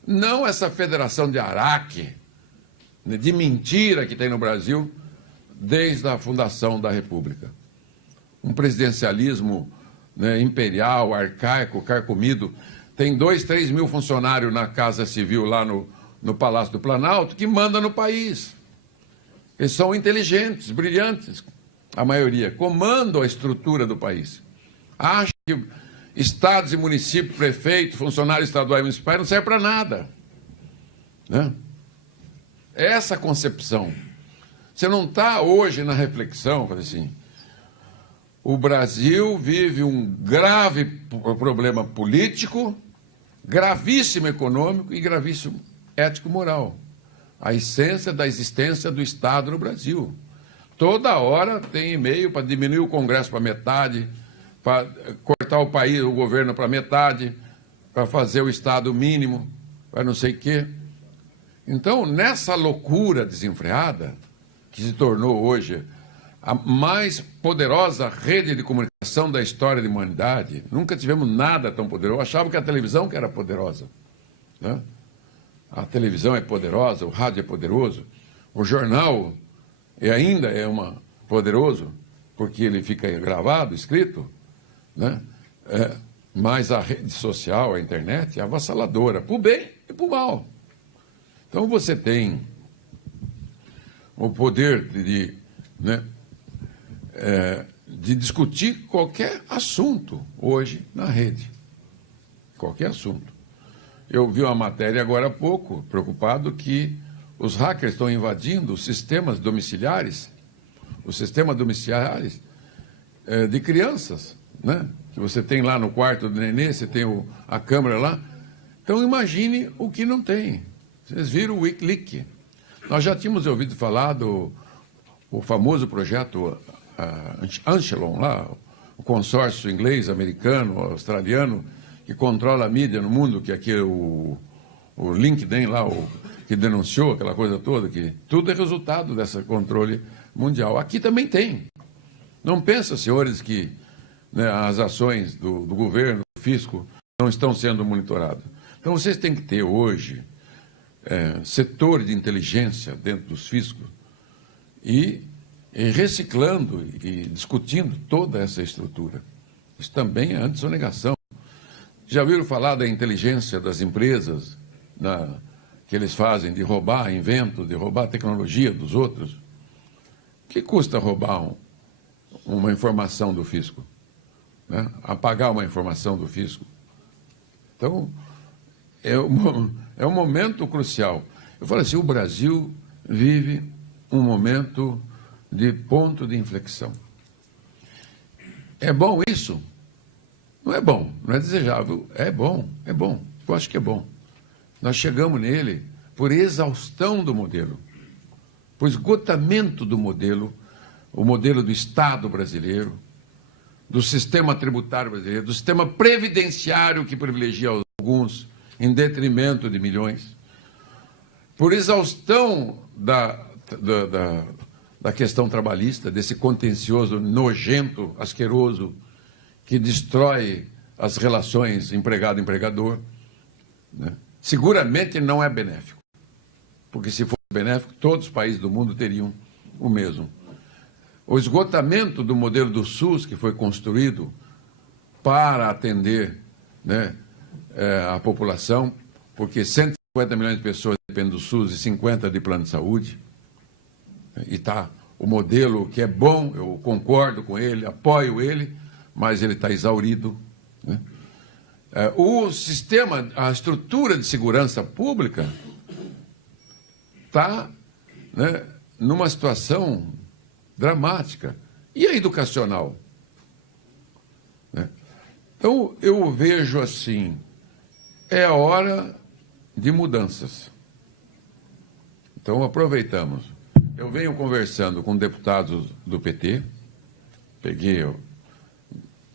Não essa federação de Araque, de mentira que tem no Brasil desde a fundação da República. Um presidencialismo, né, imperial, arcaico, carcomido. Tem 2, 3 mil funcionários na Casa Civil, lá no Palácio do Planalto, que mandam no país. Eles são inteligentes, brilhantes, a maioria. Comandam a estrutura do país. Acham que estados e municípios, prefeitos, funcionários estaduais e municipais não servem para nada. Né? Essa concepção. Você não está hoje na reflexão, assim, o Brasil vive um grave problema político, gravíssimo econômico e gravíssimo ético-moral. A essência da existência do Estado no Brasil. Toda hora tem e-mail para diminuir o Congresso para metade, para cortar o país, o governo para metade, para fazer o Estado mínimo, para não sei o quê. Então, nessa loucura desenfreada, que se tornou hoje a mais poderosa rede de comunicação da história da humanidade, nunca tivemos nada tão poderoso. Eu achava que a televisão que era poderosa. Né? A televisão é poderosa, o rádio é poderoso, o jornal ainda é poderoso, porque ele fica gravado, escrito, né? Mas a rede social, a internet, é avassaladora, para o bem e para o mal. Então você tem o poder de discutir qualquer assunto hoje na rede. Qualquer assunto. Eu vi uma matéria agora há pouco, preocupado, que os hackers estão invadindo os sistemas domiciliares, de crianças, né? Que você tem lá no quarto do nenê, você tem a câmera lá. Então imagine o que não tem. Vocês viram o Wikileaks. Nós já tínhamos ouvido falar do famoso projeto Angelon, lá, o consórcio inglês, americano, australiano, que controla a mídia no mundo, que aqui o LinkedIn lá, que denunciou aquela coisa toda, que tudo é resultado desse controle mundial. Aqui também tem. Não pensa, senhores, que as ações do governo, do fisco, não estão sendo monitoradas. Então vocês têm que ter hoje setor de inteligência dentro dos fiscos e reciclando e discutindo toda essa estrutura. Isso também é antissonegação. Já ouviram falar da inteligência das empresas, que eles fazem de roubar inventos, de roubar a tecnologia dos outros? O que custa roubar uma informação do fisco? Né? Apagar uma informação do fisco? Então, é um momento crucial. Eu falo assim, o Brasil vive um momento de ponto de inflexão. É bom isso? Não é bom, não é desejável. É bom. Eu acho que é bom. Nós chegamos nele por exaustão do modelo, por esgotamento do modelo. o modelo do Estado brasileiro, do sistema tributário brasileiro, do sistema previdenciário que privilegia alguns em detrimento de milhões, por exaustão da questão trabalhista, desse contencioso nojento, asqueroso, que destrói as relações empregado-empregador, né? Seguramente não é benéfico, porque se fosse benéfico, todos os países do mundo teriam o mesmo. O esgotamento do modelo do SUS, que foi construído para atender, né, a população, porque 150 milhões de pessoas dependem do SUS e 50 de plano de saúde, e está o modelo que é bom, eu concordo com ele, apoio ele, mas ele está exaurido, né? O sistema, a estrutura de segurança pública está, né, numa situação dramática. E a educacional? Né? Então, eu vejo assim, é a hora de mudanças. Então, aproveitamos. Eu venho conversando com deputados do PT, peguei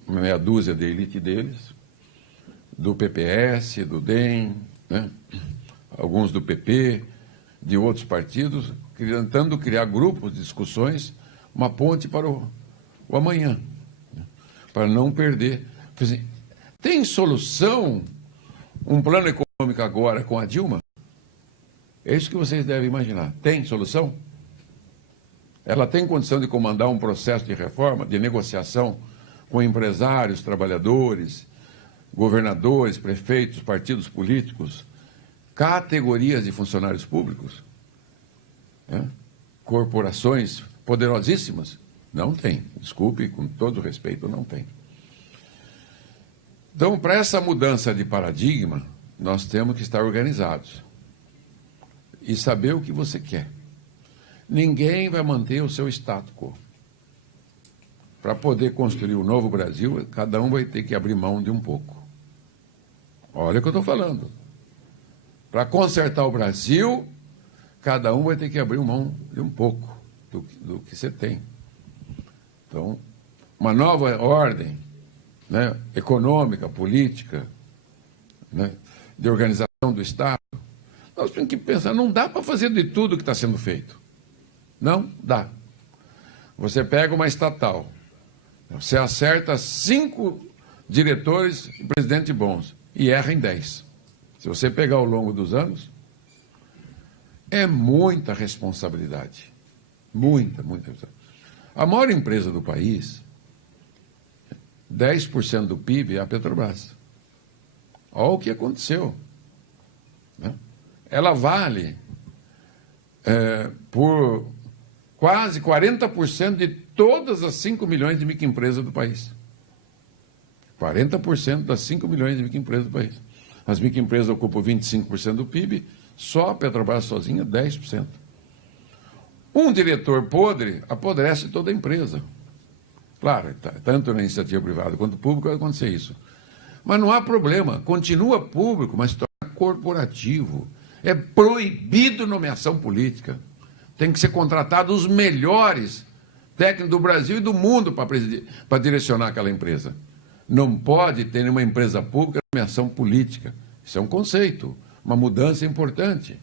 meia dúzia de elite deles, do PPS, do DEM, né? Alguns do PP, de outros partidos, tentando criar grupos de discussões, uma ponte para o amanhã, né? Para não perder. Assim, tem solução um plano econômico agora com a Dilma? É isso que vocês devem imaginar. Tem solução? Ela tem condição de comandar um processo de reforma, de negociação com empresários, trabalhadores, governadores, prefeitos, partidos políticos, categorias de funcionários públicos, né? Corporações poderosíssimas? Não tem. Desculpe, com todo respeito, não tem. Então, para essa mudança de paradigma, nós temos que estar organizados e saber o que você quer. Ninguém vai manter o seu status quo. Para poder construir o novo Brasil, cada um vai ter que abrir mão de um pouco. Olha o que eu estou falando. Para consertar o Brasil, cada um vai ter que abrir mão de um pouco do que você tem. Então, uma nova ordem, né, econômica, política, né, de organização do Estado, nós temos que pensar, não dá para fazer de tudo que está sendo feito. Não dá. Você pega uma estatal, você acerta 5 diretores e presidentes bons e erra em 10. Se você pegar ao longo dos anos, é muita responsabilidade. Muita, muita responsabilidade. A maior empresa do país, 10% do PIB é a Petrobras. Olha o que aconteceu, né? Ela vale por quase 40% de todas as 5 milhões de microempresas do país. 40% das 5 milhões de microempresas do país. As microempresas ocupam 25% do PIB, só a Petrobras sozinha, 10%. Um diretor podre apodrece toda a empresa. Claro, tanto na iniciativa privada quanto pública vai acontecer isso. Mas não há problema, continua público, mas se torna corporativo. É proibido nomeação política. Tem que ser contratado os melhores técnicos do Brasil e do mundo para direcionar aquela empresa. Não pode ter uma empresa pública nomeação política. Isso é um conceito, uma mudança importante.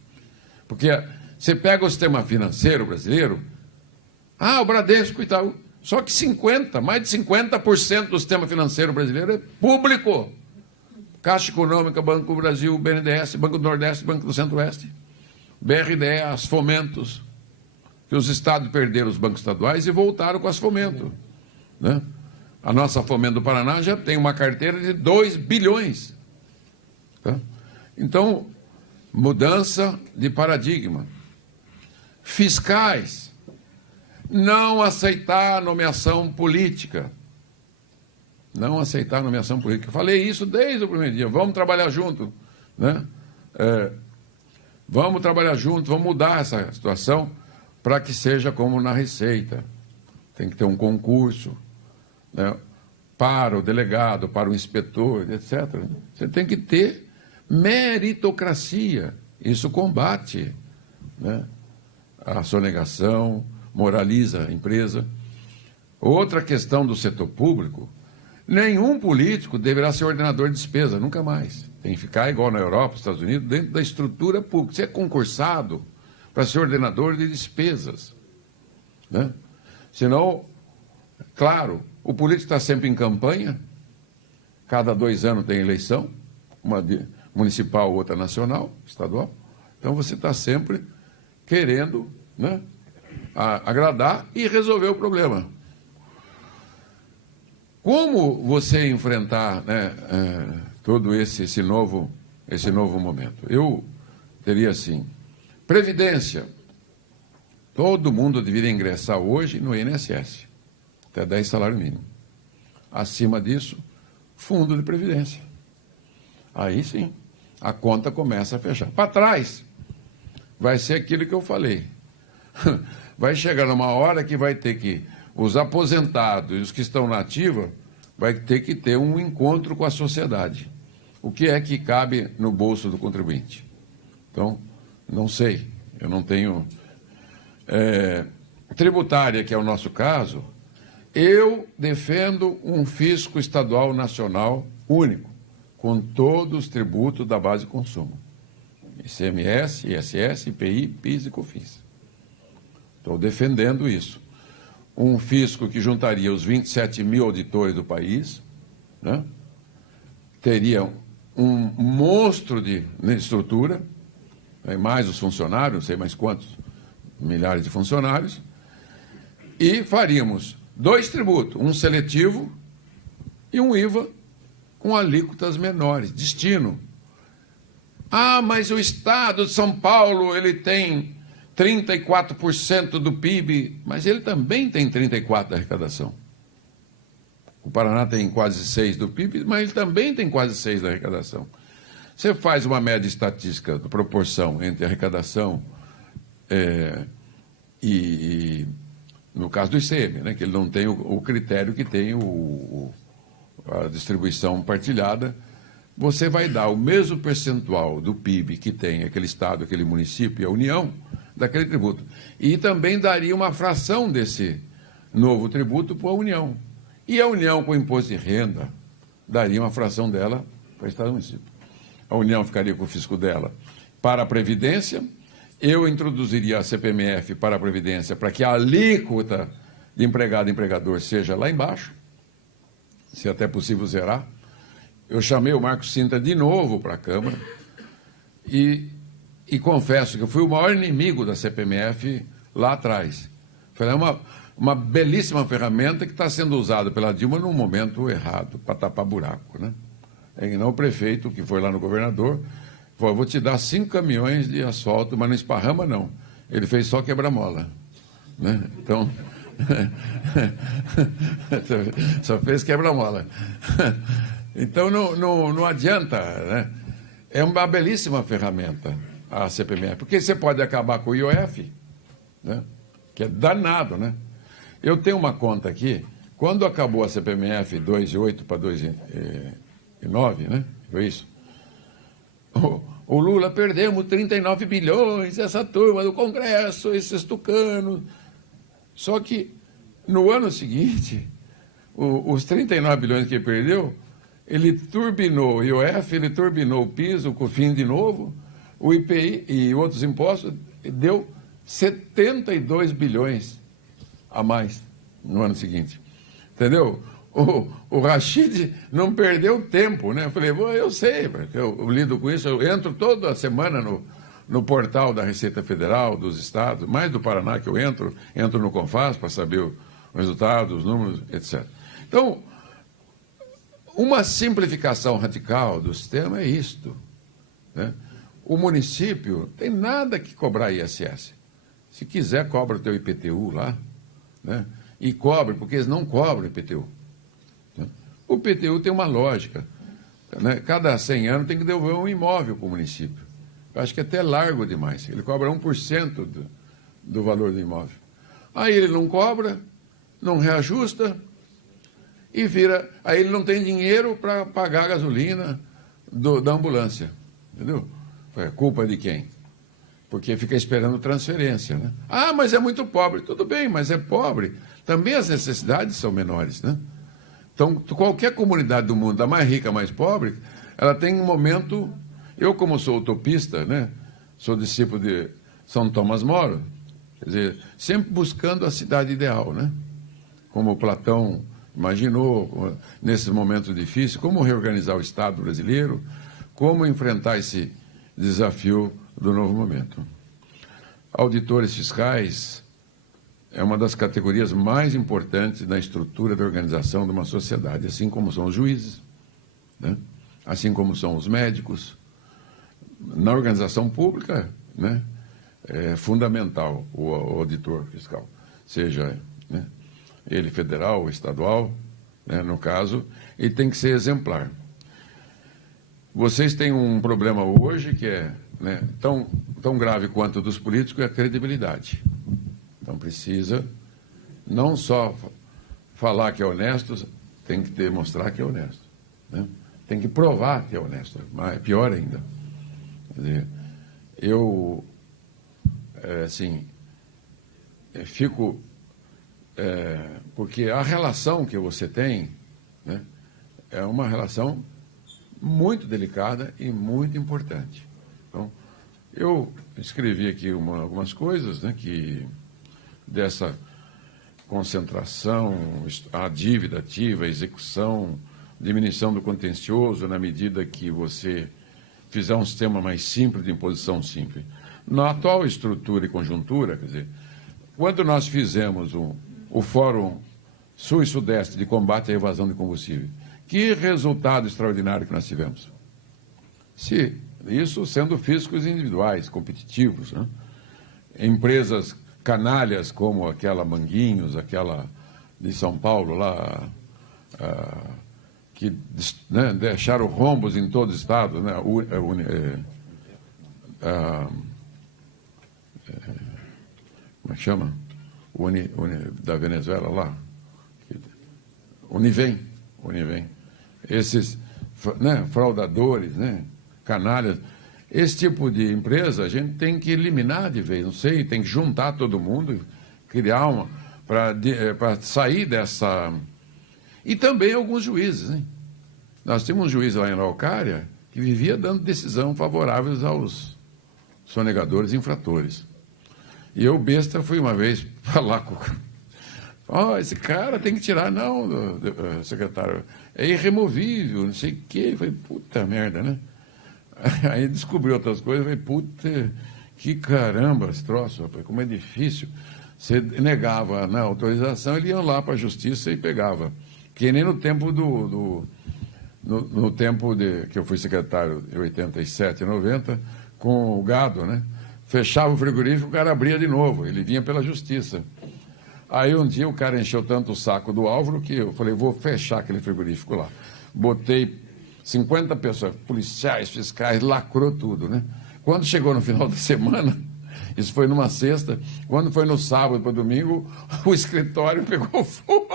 Porque você pega o sistema financeiro brasileiro, o Bradesco e tal, só que mais de 50% do sistema financeiro brasileiro é público. Caixa Econômica, Banco do Brasil, BNDES, Banco do Nordeste, Banco do Centro-Oeste, BRDE, as Fomentos, que os estados perderam os bancos estaduais e voltaram com as Fomento, né? A nossa Fomento do Paraná já tem uma carteira de 2 bilhões. Tá? Então, mudança de paradigma. Fiscais, não aceitar nomeação política. Não aceitar nomeação política. Falei isso desde o primeiro dia. Vamos trabalhar junto, né? Vamos trabalhar junto, vamos mudar essa situação para que seja como na Receita. Tem que ter um concurso, né, para o delegado, para o inspetor, etc. Você tem que ter meritocracia. Isso combate, né, a sonegação, moraliza a empresa. Outra questão do setor público, nenhum político deverá ser ordenador de despesa, nunca mais. Tem que ficar igual na Europa, nos Estados Unidos, dentro da estrutura pública. Você é concursado para ser ordenador de despesas, né? Senão, claro, o político está sempre em campanha, cada 2 anos tem eleição, uma municipal, outra nacional, estadual. Então você está sempre querendo, né, agradar e resolver o problema. Como você enfrentar, né, todo esse novo momento? Eu teria assim, previdência. Todo mundo deveria ingressar hoje no INSS, até 10 salário mínimo. Acima disso, fundo de previdência. Aí sim, a conta começa a fechar. Para trás, vai ser aquilo que eu falei. Vai chegar numa hora que vai ter que, os aposentados e os que estão na ativa, vai ter que ter um encontro com a sociedade. O que é que cabe no bolso do contribuinte? Então, não sei, eu não tenho... tributária, que é o nosso caso, eu defendo um fisco estadual nacional único, com todos os tributos da base de consumo. ICMS, ISS, IPI, PIS e COFINS. Estou defendendo isso. Um fisco que juntaria os 27 mil auditores do país, né? Teria um monstro de estrutura, mais os funcionários, não sei mais quantos, milhares de funcionários, e faríamos 2 tributos, um seletivo e um IVA com alíquotas menores, destino. Ah, mas o Estado de São Paulo, ele tem 34% do PIB, mas ele também tem 34% da arrecadação. O Paraná tem quase 6% do PIB, mas ele também tem quase 6% da arrecadação. Você faz uma média estatística da proporção entre arrecadação e no caso do ICM, né, que ele não tem o critério que tem a distribuição partilhada, você vai dar o mesmo percentual do PIB que tem aquele estado, aquele município e a União, daquele tributo. E também daria uma fração desse novo tributo para a União. E a União, com o imposto de renda, daria uma fração dela para o estado e município. A União ficaria com o fisco dela para a Previdência. Eu introduziria a CPMF para a Previdência para que a alíquota de empregado e empregador seja lá embaixo, se até possível zerar. Eu chamei o Marcos Sintra de novo para a Câmara e confesso que eu fui o maior inimigo da CPMF lá atrás. Foi uma belíssima ferramenta que está sendo usada pela Dilma num momento errado, para tapar buraco, né? E não o prefeito, que foi lá no governador, falou, vou te dar 5 caminhões de asfalto, mas não esparrama, não. Ele fez só quebra-mola, né? Então, só fez quebra-mola. Então, não adianta, né? É uma belíssima ferramenta, a CPMF, porque você pode acabar com o IOF, né? Que é danado, né? Eu tenho uma conta aqui, quando acabou a CPMF 2,8 para 2,9, né? Foi isso? O Lula, perdemos 39 bilhões, essa turma do Congresso, esses tucanos. Só que, no ano seguinte, os 39 bilhões que ele perdeu, ele turbinou o IOF, ele turbinou o PIS, o COFINS de novo, o IPI e outros impostos, deu 72 bilhões a mais no ano seguinte. Entendeu? O Rachid não perdeu tempo, né? Eu falei, eu sei, porque eu lido com isso, eu entro toda semana no portal da Receita Federal, dos estados, mais do Paraná que eu entro no Confas para saber o resultado, os números, etc. Então, uma simplificação radical do sistema é isto, né? O município tem nada que cobrar ISS. Se quiser, cobra o teu IPTU lá, né? E cobre, porque eles não cobram IPTU. O IPTU tem uma lógica, né? Cada 100 anos tem que devolver um imóvel para o município. Eu acho que é até largo demais. Ele cobra 1% do valor do imóvel. Aí ele não cobra, não reajusta e vira... Aí ele não tem dinheiro para pagar a gasolina da ambulância. Entendeu? É culpa de quem? Porque fica esperando transferência, né? Ah, mas é muito pobre. Tudo bem, mas é pobre. também as necessidades são menores, né? Então, qualquer comunidade do mundo, da mais rica, mais pobre, ela tem um momento... Eu, como sou utopista, né, sou discípulo de São Tomás Moro, quer dizer, sempre buscando a cidade ideal, né? Como Platão imaginou, nesses momentos difíceis, como reorganizar o Estado brasileiro, como enfrentar esse desafio do novo momento. Auditores fiscais é uma das categorias mais importantes na estrutura da organização de uma sociedade, assim como são os juízes, né? Assim como são os médicos. Na organização pública, né, é fundamental o auditor fiscal, seja, né, ele federal ou estadual, né, no caso, ele tem que ser exemplar. Vocês têm um problema hoje que é, né, tão grave quanto o dos políticos, é a credibilidade. Então precisa não só falar que é honesto, tem que demonstrar que é honesto, né? Tem que provar que é honesto, mas é pior ainda. Quer dizer, eu, assim, fico... porque a relação que você tem, né, é uma relação muito delicada e muito importante. Então, eu escrevi aqui algumas coisas, né, que dessa concentração, a dívida ativa, a execução, diminuição do contencioso na medida que você fizer um sistema mais simples de imposição simples. Na atual estrutura e conjuntura, quer dizer, quando nós fizemos o Fórum Sul e Sudeste de Combate à Evasão de Combustível, que resultado extraordinário que nós tivemos. Isso sendo fiscos individuais, competitivos, né? Empresas canalhas como aquela Manguinhos, aquela de São Paulo lá, que, né, deixaram rombos em todo o estado, né? Como é que chama? Da Venezuela lá. Univem. Esses, né, fraudadores, né, canalhas. Esse tipo de empresa a gente tem que eliminar de vez, não sei, tem que juntar todo mundo, criar uma, para sair dessa... E também alguns juízes, né? Nós tínhamos um juiz lá em Araucária que vivia dando decisão favoráveis aos sonegadores e infratores. E eu, besta, fui uma vez falar com o esse cara tem que tirar, não, secretário, é irremovível, não sei o quê. Eu falei, puta merda, né? Aí descobriu outras coisas, eu falei, puta, que caramba esse troço, rapaz, como é difícil. Você negava na autorização, ele ia lá para a justiça e pegava. Que nem no tempo no tempo que eu fui secretário em 87, 90, com o gado, né? Fechava o frigorífico, o cara abria de novo, ele vinha pela justiça. Aí um dia o cara encheu tanto o saco do Álvaro que eu falei, vou fechar aquele frigorífico lá. Botei 50 pessoas, policiais, fiscais, lacrou tudo, né? Quando chegou no final da semana, isso foi numa sexta, quando foi no sábado para domingo, o escritório pegou fogo,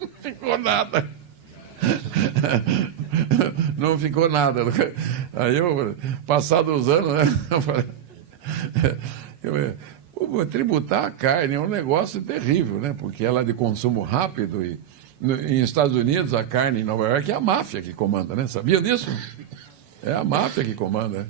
não ficou nada. Não ficou nada. Aí eu, passados os anos, né, eu falei, tributar a carne é um negócio terrível, né? Porque ela é de consumo rápido e em Estados Unidos a carne em Nova York é a máfia que comanda, né? Sabia disso? É a máfia que comanda.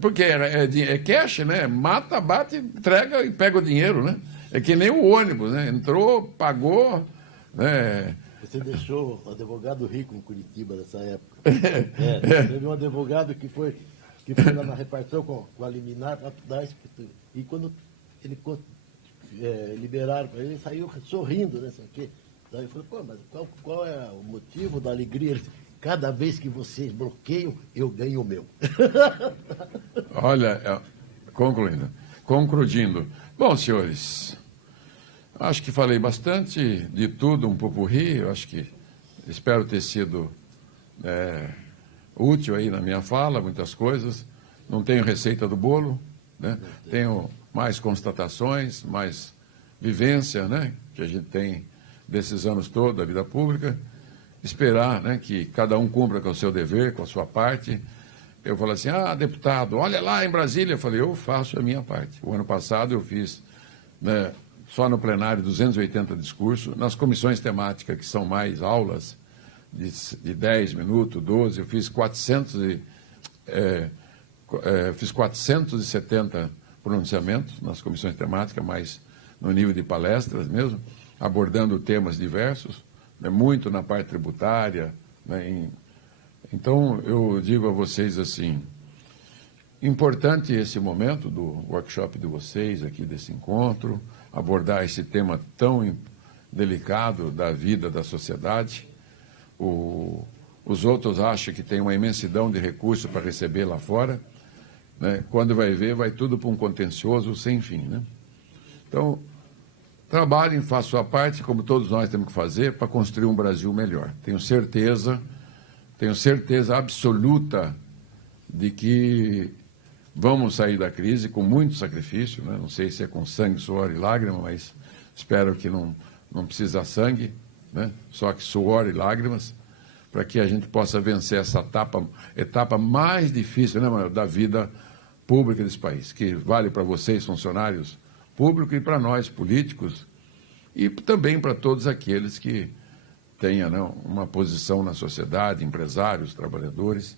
Porque é cash, né? Mata, bate, entrega e pega o dinheiro, né? É que nem o ônibus, né? Entrou, pagou, né? Você deixou o advogado rico em Curitiba nessa época. Teve um advogado que foi lá na repartição com a liminar para dar a escritura. E quando ele liberaram para ele saiu sorrindo, né? Daí eu falei, pô, mas qual é o motivo da alegria? Ele disse, cada vez que vocês bloqueiam, eu ganho o meu. Olha, concluindo. Bom, senhores, acho que falei bastante de tudo, um popurrí, eu acho que espero ter sido útil aí na minha fala, muitas coisas. Não tenho receita do bolo, né? Tenho mais constatações, mais vivência, né, que a gente tem desses anos todos da vida pública. Esperar, né, que cada um cumpra com o seu dever, com a sua parte. Eu falo assim, deputado, olha lá em Brasília. Eu falei, eu faço a minha parte. O ano passado eu fiz, né, só no plenário 280 discursos, nas comissões temáticas, que são mais aulas, de 10 minutos, 12, eu fiz 470 pronunciamentos nas comissões temáticas, mais no nível de palestras mesmo, abordando temas diversos, né, muito na parte tributária. Né, então, eu digo a vocês assim, importante esse momento do workshop de vocês, aqui desse encontro, abordar esse tema tão delicado da vida da sociedade. Os outros acham que tem uma imensidão de recursos para receber lá fora, né? Quando vai ver, vai tudo para um contencioso sem fim, né? Então, trabalhem, façam a parte, como todos nós temos que fazer, para construir um Brasil melhor. Tenho certeza absoluta de que vamos sair da crise com muito sacrifício, né? Não sei se é com sangue, suor e lágrima, mas espero que não precisa sangue, né? Só que suor e lágrimas, para que a gente possa vencer essa etapa mais difícil, né, da vida pública desse país, que vale para vocês, funcionários públicos, e para nós, políticos, e também para todos aqueles que tenham, né, uma posição na sociedade, empresários, trabalhadores,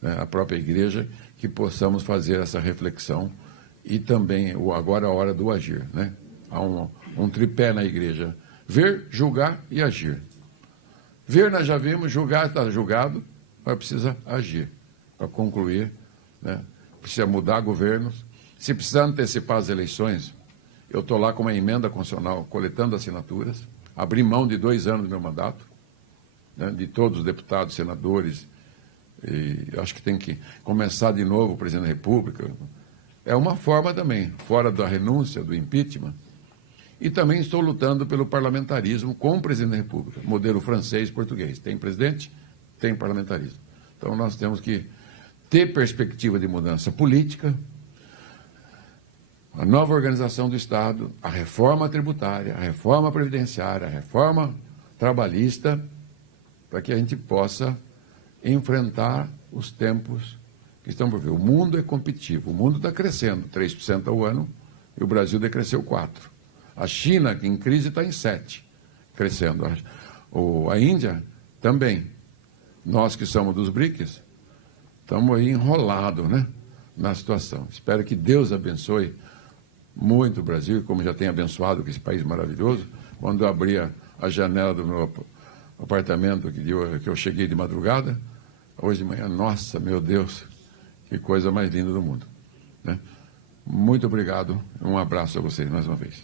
né, a própria igreja, que possamos fazer essa reflexão. E também, agora é a hora do agir, né? Há um tripé na igreja: ver, julgar e agir. Ver nós já vimos, julgar está julgado, mas precisa agir para concluir, né? Precisa mudar governos. Se precisar antecipar as eleições, eu estou lá com uma emenda constitucional, coletando assinaturas, abri mão de 2 anos do meu mandato, né, de todos os deputados, senadores, e acho que tem que começar de novo o presidente da República. É uma forma também, fora da renúncia, do impeachment. E também estou lutando pelo parlamentarismo com o presidente da República, modelo francês e português. Tem presidente, tem parlamentarismo. Então, nós temos que ter perspectiva de mudança política, a nova organização do Estado, a reforma tributária, a reforma previdenciária, a reforma trabalhista, para que a gente possa enfrentar os tempos que estão por vir. O mundo é competitivo, o mundo está crescendo 3% ao ano e o Brasil decresceu 4%. A China, que em crise, está em 7%, crescendo. A Índia também. Nós que somos dos BRICS, estamos aí enrolados, né, na situação. Espero que Deus abençoe muito o Brasil, como já tem abençoado esse país maravilhoso. Quando eu abri a janela do meu apartamento, que eu cheguei de madrugada, hoje de manhã, nossa, meu Deus, que coisa mais linda do mundo, né? Muito obrigado, um abraço a vocês mais uma vez.